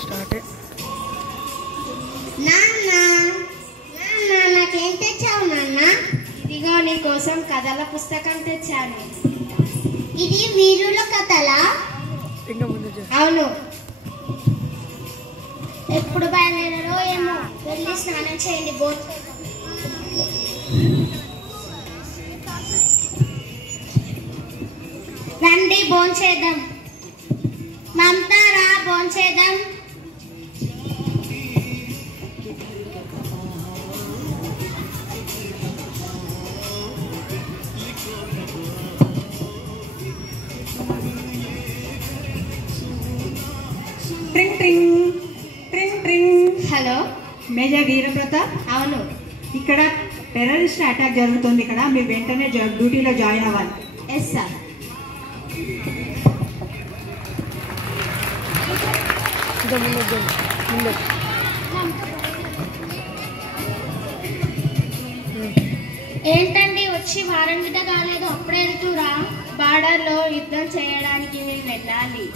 Start. నాన్న నాకేం తెచ్చావు నాన్న? ఇదిగో నీ కోసం కథల పుస్తకం తెచ్చాను. ఇది వీరుల కథలా? అవును. ఎప్పుడు బయలుదేరారో ఏమో. వెళ్ళి స్నానం చేయండి. రండి భోంచేద్దాం. మమతా రా భోంచేద్దాం. Hello, major Veera Pratap. అవును. ఇక్కడ టెర్రరిస్ట్ అటాక్ జరుగుతుంది. ఇక్కడ మీరు వెంటనే డ్యూటీలో జాయిన్ అవ్వాలి. Yes sir. ఏంటండి వచ్చి వారం గిట్ట కాలేదు, అప్పుడే వెళ్తురా? బార్డర్లో యుద్ధం చేయడానికి మీరు వెళ్ళాలి.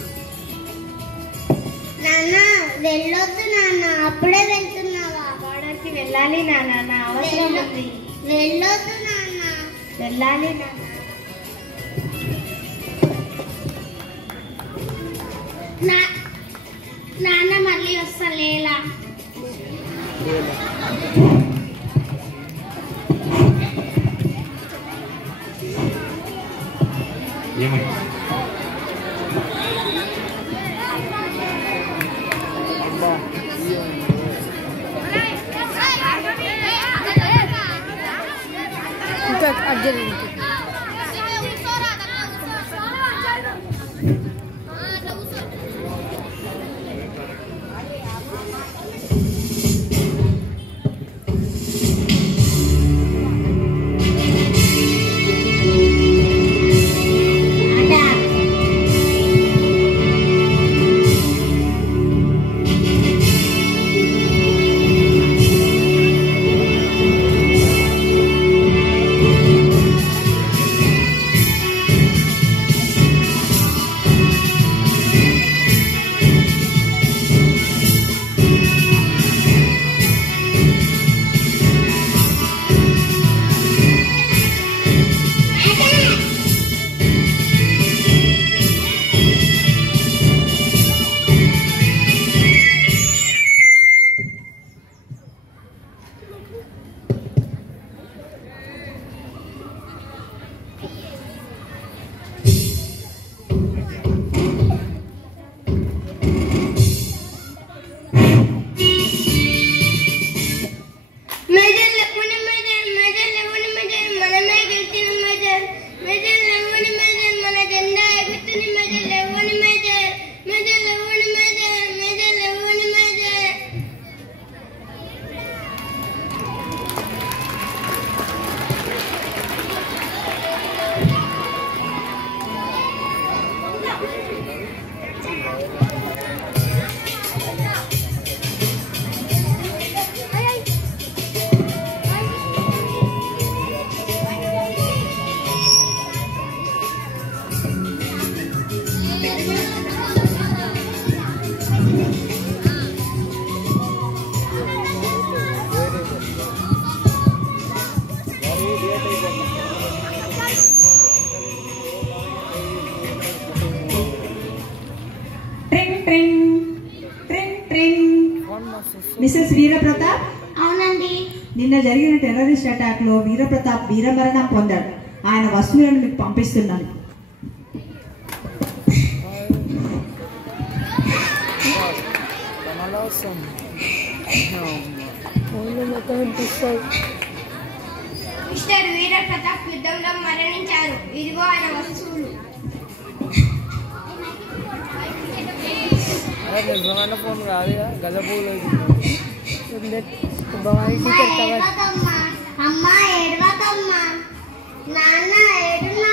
నాన్న వెళ్ళొద్దు నాన్న, అప్పుడే వెళ్తున్నావా? బార్డర్కి వెళ్ళాలి నాన్న, నా అవసరం ఉంది. వెళ్ళొద్దు నాన్న. వెళ్ళాలి నాన్న. నాన్న మళ్ళీ వస్తా లేలా. ఇంకా అర్జెంట్. మిసెస్ వీరప్రతాప్. అవునండి. నిన్న జరిగిన టెర్రరిస్ట్ అటాక్ లో వీరప్రతాప్ వీరమరణం పొందాడు. ఆయన వస్తువులను మీకు పంపిస్తున్నాను. మిస్టర్ వీరప్రతాప్ యుద్ధంలో మరణించారు. ఇదిగో ఆయన వస్తువులు. ఫోన్ కాదు గజపూలు. అమ్మా ఏడవకమ్మా. నాన్న ఏడున్నా